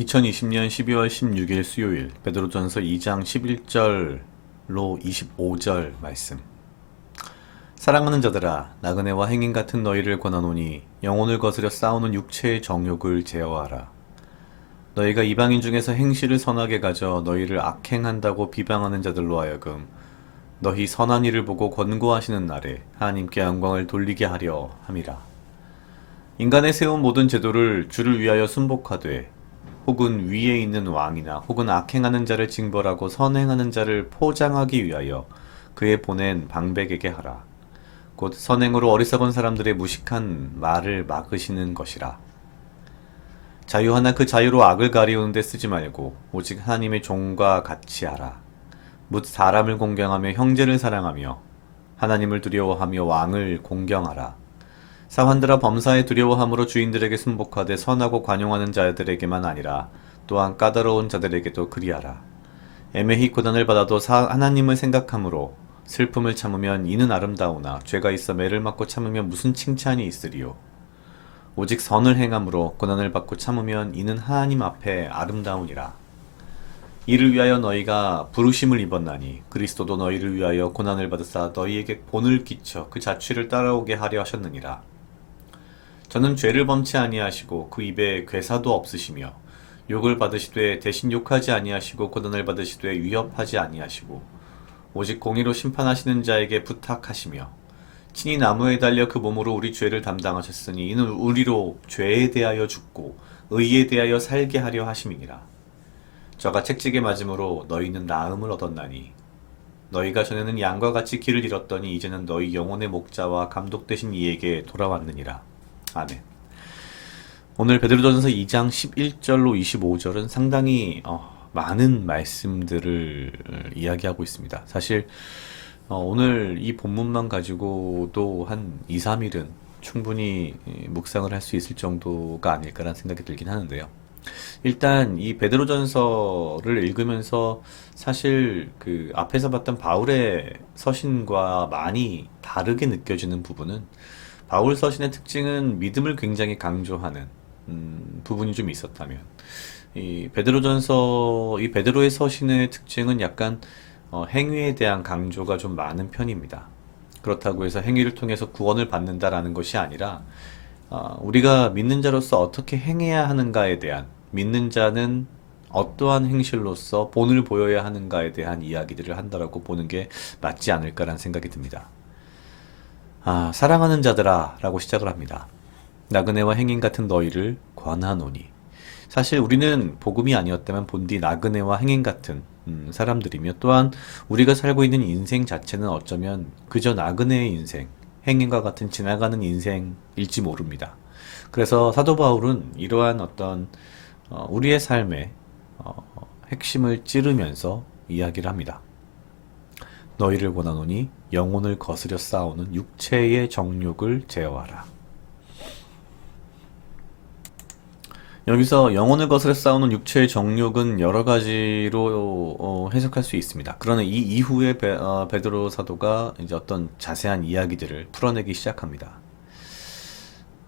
2020년 12월 16일 수요일 베드로전서 2장 11절로 25절 말씀. 사랑하는 자들아, 나그네와 행인 같은 너희를 권하노니 영혼을 거스려 싸우는 육체의 정욕을 제어하라. 너희가 이방인 중에서 행실을 선하게 가져 너희를 악행한다고 비방하는 자들로 하여금 너희 선한 일을 보고 권고하시는 날에 하나님께 영광을 돌리게 하려 함이라. 인간의 세운 모든 제도를 주를 위하여 순복하되 혹은 위에 있는 왕이나 혹은 악행하는 자를 징벌하고 선행하는 자를 포장하기 위하여 그의 보낸 방백에게 하라. 곧 선행으로 어리석은 사람들의 무식한 말을 막으시는 것이라. 자유하나 그 자유로 악을 가리우는 데 쓰지 말고 오직 하나님의 종과 같이 하라. 묻 사람을 공경하며 형제를 사랑하며 하나님을 두려워하며 왕을 공경하라. 사환들아, 범사에 두려워함으로 주인들에게 순복하되 선하고 관용하는 자들에게만 아니라 또한 까다로운 자들에게도 그리하라. 애매히 고난을 받아도 하나님을 생각함으로 슬픔을 참으면 이는 아름다우나 죄가 있어 매를 맞고 참으면 무슨 칭찬이 있으리요. 오직 선을 행함으로 고난을 받고 참으면 이는 하나님 앞에 아름다우니라. 이를 위하여 너희가 부르심을 입었나니 그리스도도 너희를 위하여 고난을 받으사 너희에게 본을 끼쳐 그 자취를 따라오게 하려 하셨느니라. 저는 죄를 범치 아니하시고 그 입에 괴사도 없으시며 욕을 받으시되 대신 욕하지 아니하시고 고난을 받으시되 위협하지 아니하시고 오직 공의로 심판하시는 자에게 부탁하시며 친히 나무에 달려 그 몸으로 우리 죄를 담당하셨으니 이는 우리로 죄에 대하여 죽고 의에 대하여 살게 하려 하심이니라. 저가 채찍에 맞음으로 너희는 나음을 얻었나니 너희가 전에는 양과 같이 길을 잃었더니 이제는 너희 영혼의 목자와 감독 되신 이에게 돌아왔느니라. 아멘. 오늘 베드로전서 2장 11절로 25절은 상당히 많은 말씀들을 이야기하고 있습니다. 사실 오늘 이 본문만 가지고도 한 2, 3일은 충분히 묵상을 할 수 있을 정도가 아닐까라는 생각이 들긴 하는데요. 일단 이 베드로전서를 읽으면서 사실 그 앞에서 봤던 바울의 서신과 많이 다르게 느껴지는 부분은, 바울 서신의 특징은 믿음을 굉장히 강조하는 부분이 좀 있었다면, 이 베드로의 서신의 특징은 약간 행위에 대한 강조가 좀 많은 편입니다. 그렇다고 해서 행위를 통해서 구원을 받는다라는 것이 아니라 우리가 믿는 자로서 어떻게 행해야 하는가에 대한, 믿는 자는 어떠한 행실로서 본을 보여야 하는가에 대한 이야기들을 한다라고 보는 게 맞지 않을까라는 생각이 듭니다. 사랑하는 자들아 라고 시작을 합니다. 나그네와 행인 같은 너희를 권하노니. 사실 우리는 복음이 아니었다면 본디 나그네와 행인 같은 사람들이며, 또한 우리가 살고 있는 인생 자체는 어쩌면 그저 나그네의 인생, 행인과 같은 지나가는 인생일지 모릅니다. 그래서 사도 바울은 이러한 어떤 우리의 삶의 핵심을 찌르면서 이야기를 합니다. 너희를 권하노니 영혼을 거스려 싸우는 육체의 정욕을 제어하라. 여기서 영혼을 거스려 싸우는 육체의 정욕은 여러 가지로 해석할 수 있습니다. 그러나 이 이후에 베드로 사도가 이제 어떤 자세한 이야기들을 풀어내기 시작합니다.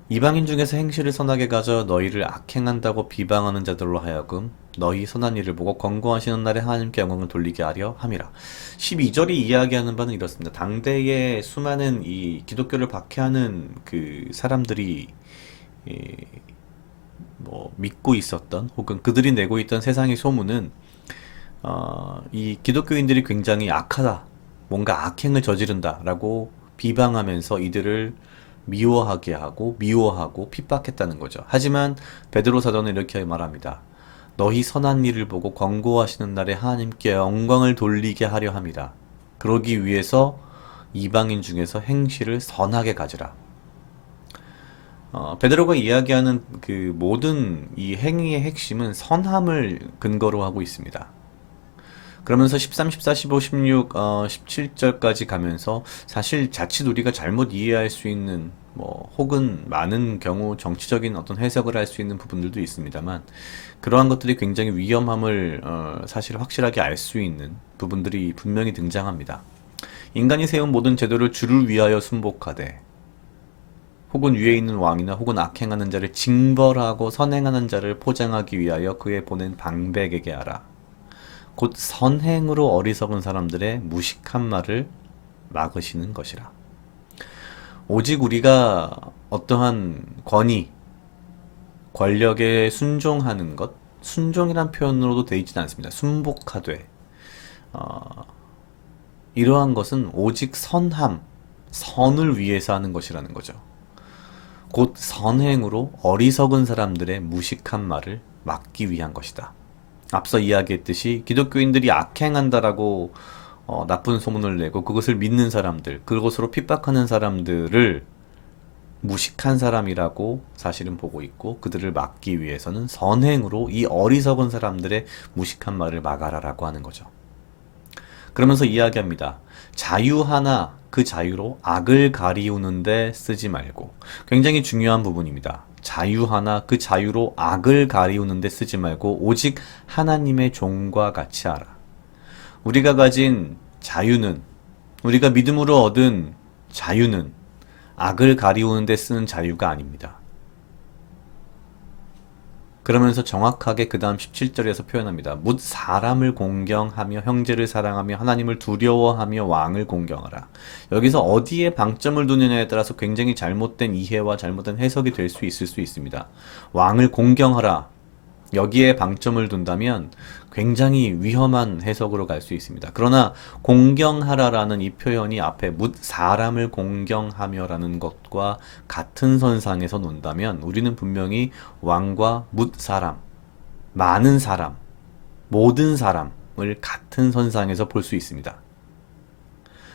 이방인 중에서 행실을 선하게 가져 너희를 악행한다고 비방하는 자들로 하여금 너희 선한 일을 보고 권고하시는 날에 하나님께 영광을 돌리게 하려 함이라. 12절이 이야기하는 바는 이렇습니다. 당대에 수많은 이 기독교를 박해하는 그 사람들이 믿고 있었던, 혹은 그들이 내고 있던 세상의 소문은 이 기독교인들이 굉장히 악하다, 뭔가 악행을 저지른다라고 비방하면서 이들을 미워하게 하고 미워하고 핍박했다는 거죠. 하지만 베드로 사도는 이렇게 말합니다. 너희 선한 일을 보고 권고하시는 날에 하나님께 영광을 돌리게 하려 함이라. 그러기 위해서 이방인 중에서 행실을 선하게 가지라. 베드로가 이야기하는 그 모든 이 행위의 핵심은 선함을 근거로 하고 있습니다. 그러면서 13, 14, 15, 16, 17절까지 가면서 사실 자칫 우리가 잘못 이해할 수 있는, 혹은 많은 경우 정치적인 어떤 해석을 할 수 있는 부분들도 있습니다만, 그러한 것들이 굉장히 위험함을 사실 확실하게 알 수 있는 부분들이 분명히 등장합니다. 인간이 세운 모든 제도를 주를 위하여 순복하되, 혹은 위에 있는 왕이나 혹은 악행하는 자를 징벌하고 선행하는 자를 포장하기 위하여 그의 보낸 방백에게 하라. 곧 선행으로 어리석은 사람들의 무식한 말을 막으시는 것이라. 오직 우리가 어떠한 권위, 권력에 순종하는 것, 순종이란 표현으로도 되어 있지는 않습니다. 순복하되, 이러한 것은 오직 선함, 선을 위해서 하는 것이라는 거죠. 곧 선행으로 어리석은 사람들의 무식한 말을 막기 위한 것이다. 앞서 이야기했듯이 기독교인들이 악행한다라고 나쁜 소문을 내고 그것을 믿는 사람들, 그것으로 핍박하는 사람들을 무식한 사람이라고 사실은 보고 있고 그들을 막기 위해서는 선행으로 이 어리석은 사람들의 무식한 말을 막아라라고 하는 거죠. 그러면서 이야기합니다. 자유 하나 그 자유로 악을 가리우는데 쓰지 말고. 굉장히 중요한 부분입니다. 자유 하나 그 자유로 악을 가리우는데 쓰지 말고 오직 하나님의 종과 같이 하라. 우리가 가진 자유는, 우리가 믿음으로 얻은 자유는 악을 가리우는데 쓰는 자유가 아닙니다. 그러면서 정확하게 그 다음 17절에서 표현합니다. 묻 사람을 공경하며 형제를 사랑하며 하나님을 두려워하며 왕을 공경하라. 여기서 어디에 방점을 두느냐에 따라서 굉장히 잘못된 이해와 잘못된 해석이 될 수 있을 수 있습니다. 왕을 공경하라. 여기에 방점을 둔다면 굉장히 위험한 해석으로 갈 수 있습니다. 그러나 공경하라라는 이 표현이 앞에 묻 사람을 공경하며라는 것과 같은 선상에서 논다면 우리는 분명히 왕과 묻 사람, 많은 사람, 모든 사람을 같은 선상에서 볼 수 있습니다.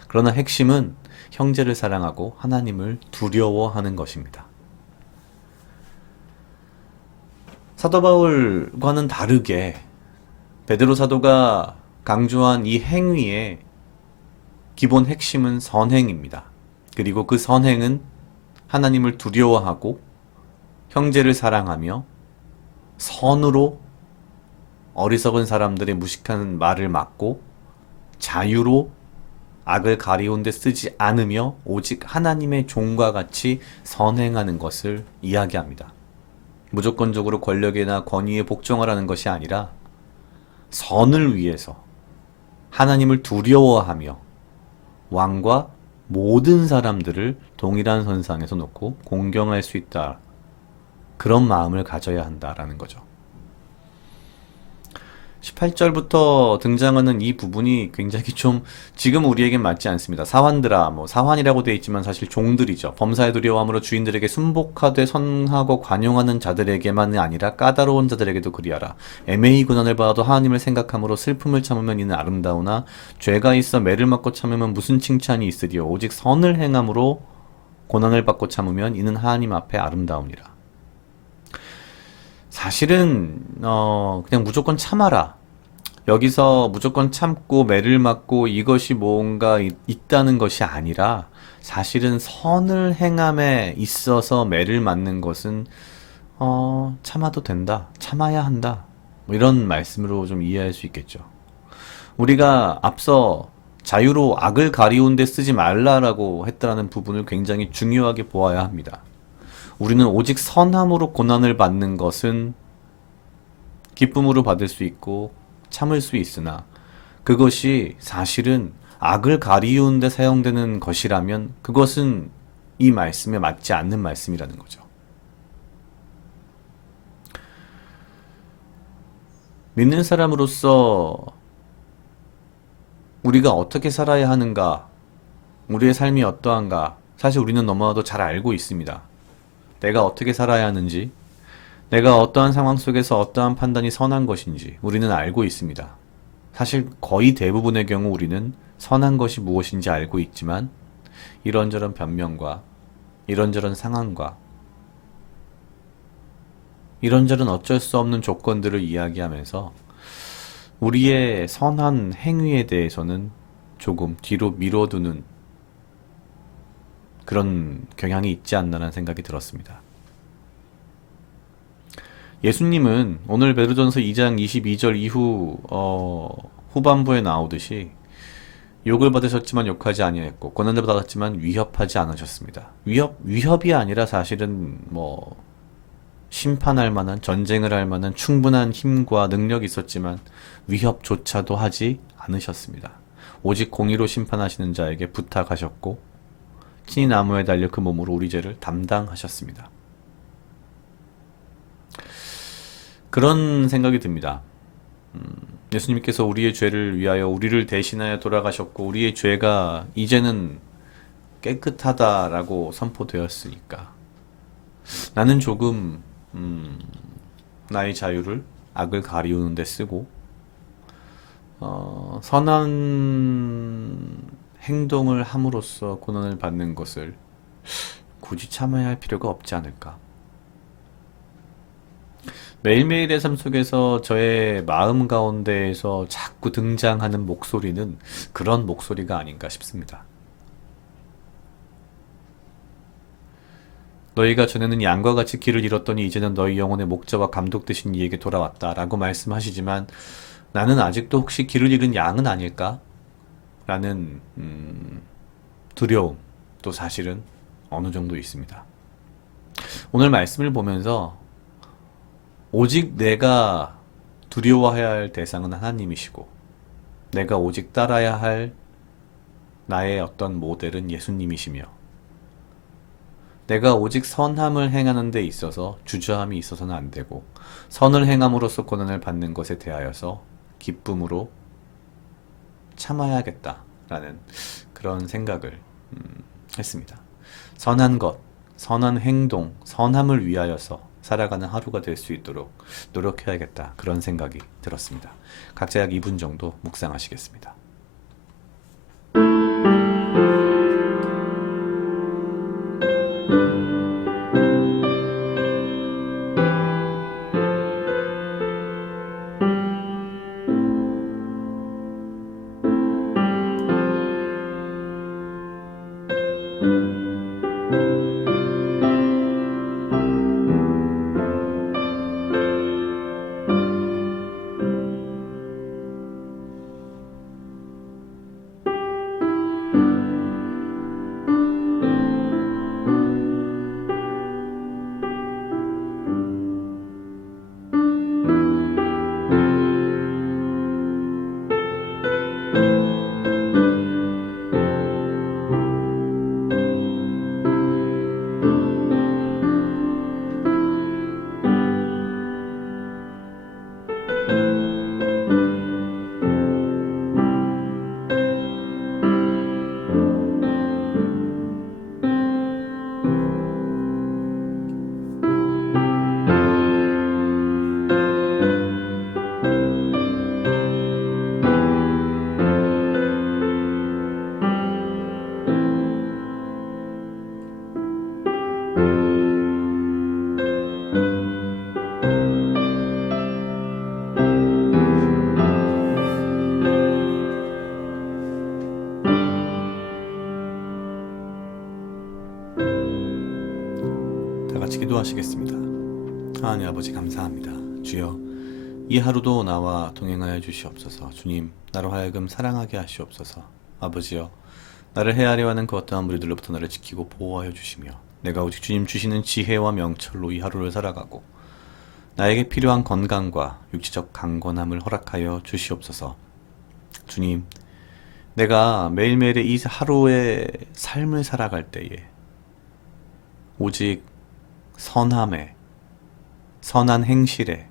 그러나 핵심은 형제를 사랑하고 하나님을 두려워하는 것입니다. 사도 바울과는 다르게 베드로 사도가 강조한 이 행위의 기본 핵심은 선행입니다. 그리고 그 선행은 하나님을 두려워하고 형제를 사랑하며 선으로 어리석은 사람들의 무식한 말을 막고 자유로 악을 가리운 데 쓰지 않으며 오직 하나님의 종과 같이 선행하는 것을 이야기합니다. 무조건적으로 권력이나 권위에 복종하라는 것이 아니라 선을 위해서 하나님을 두려워하며 왕과 모든 사람들을 동일한 선상에서 놓고 공경할 수 있다. 그런 마음을 가져야 한다라는 거죠. 18절부터 등장하는 이 부분이 굉장히 좀 지금 우리에겐 맞지 않습니다. 사환들아, 사환이라고 되어 있지만 사실 종들이죠. 범사에 두려워함으로 주인들에게 순복하되 선하고 관용하는 자들에게만이 아니라 까다로운 자들에게도 그리하라. 애매히 고난을 받아도 하나님을 생각함으로 슬픔을 참으면 이는 아름다우나 죄가 있어 매를 맞고 참으면 무슨 칭찬이 있으리요. 오직 선을 행함으로 고난을 받고 참으면 이는 하나님 앞에 아름다우니라. 사실은 그냥 무조건 참아라. 여기서 무조건 참고 매를 맞고 이것이 뭔가 있다는 것이 아니라 사실은 선을 행함에 있어서 매를 맞는 것은 참아도 된다. 참아야 한다. 이런 말씀으로 좀 이해할 수 있겠죠. 우리가 앞서 자유로 악을 가리운 데 쓰지 말라라고 했다는 부분을 굉장히 중요하게 보아야 합니다. 우리는 오직 선함으로 고난을 받는 것은 기쁨으로 받을 수 있고 참을 수 있으나 그것이 사실은 악을 가리우는 데 사용되는 것이라면 그것은 이 말씀에 맞지 않는 말씀이라는 거죠. 믿는 사람으로서 우리가 어떻게 살아야 하는가, 우리의 삶이 어떠한가, 사실 우리는 너무나도 잘 알고 있습니다. 내가 어떻게 살아야 하는지, 내가 어떠한 상황 속에서 어떠한 판단이 선한 것인지 우리는 알고 있습니다. 사실 거의 대부분의 경우 우리는 선한 것이 무엇인지 알고 있지만 이런저런 변명과 이런저런 상황과 이런저런 어쩔 수 없는 조건들을 이야기하면서 우리의 선한 행위에 대해서는 조금 뒤로 미뤄두는 그런 경향이 있지 않나라는 생각이 들었습니다. 예수님은 오늘 베드로전서 2장 22절 이후 후반부에 나오듯이 욕을 받으셨지만 욕하지 아니하였고 고난을 받았지만 위협하지 않으셨습니다. 위협이 아니라 사실은 뭐 심판할 만한, 전쟁을 할 만한 충분한 힘과 능력이 있었지만 위협조차도 하지 않으셨습니다. 오직 공의로 심판하시는 자에게 부탁하셨고 친히 나무에 달려 그 몸으로 우리 죄를 담당하셨습니다. 그런 생각이 듭니다. 예수님께서 우리의 죄를 위하여 우리를 대신하여 돌아가셨고 우리의 죄가 이제는 깨끗하다라고 선포되었으니까 나는 조금 나의 자유를 악을 가리우는 데 쓰고 선한 행동을 함으로써 고난을 받는 것을 굳이 참아야 할 필요가 없지 않을까. 매일매일의 삶 속에서 저의 마음 가운데에서 자꾸 등장하는 목소리는 그런 목소리가 아닌가 싶습니다. 너희가 전에는 양과 같이 길을 잃었더니 이제는 너희 영혼의 목자와 감독 되신 이에게 돌아왔다 라고 말씀하시지만 나는 아직도 혹시 길을 잃은 양은 아닐까? 라는 두려움도 사실은 어느 정도 있습니다. 오늘 말씀을 보면서 오직 내가 두려워해야 할 대상은 하나님이시고 내가 오직 따라야 할 나의 어떤 모델은 예수님이시며 내가 오직 선함을 행하는 데 있어서 주저함이 있어서는 안 되고 선을 행함으로써 고난을 받는 것에 대하여서 기쁨으로 참아야겠다라는 그런 생각을 했습니다. 선한 것, 선한 행동, 선함을 위하여서 살아가는 하루가 될 수 있도록 노력해야겠다 그런 생각이 들었습니다. 각자 약 2분 정도 묵상하시겠습니다. 다 같이 기도하시겠습니다. 하나님 아버지 감사합니다. 주여 이 하루도 나와 동행하여 주시옵소서. 주님 나로 하여금 사랑하게 하시옵소서. 아버지여 나를 헤아려 하는 그 어떠한 무리들로부터 나를 지키고 보호하여 주시며 내가 오직 주님 주시는 지혜와 명철로 이 하루를 살아가고 나에게 필요한 건강과 육체적 강건함을 허락하여 주시옵소서. 주님 내가 매일매일의 이 하루의 삶을 살아갈 때에 오직 선함에, 선한 행실에,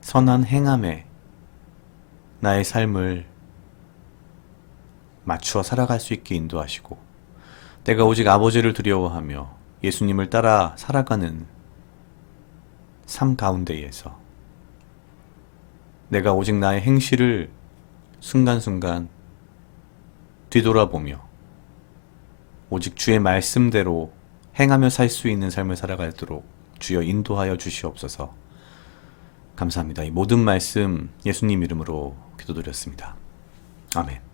선한 행함에 나의 삶을 맞추어 살아갈 수 있게 인도하시고 내가 오직 아버지를 두려워하며 예수님을 따라 살아가는 삶 가운데에서 내가 오직 나의 행실을 순간순간 뒤돌아보며 오직 주의 말씀대로 행하며 살 수 있는 삶을 살아가도록 주여 인도하여 주시옵소서. 감사합니다. 이 모든 말씀 예수님 이름으로 기도드렸습니다. 아멘.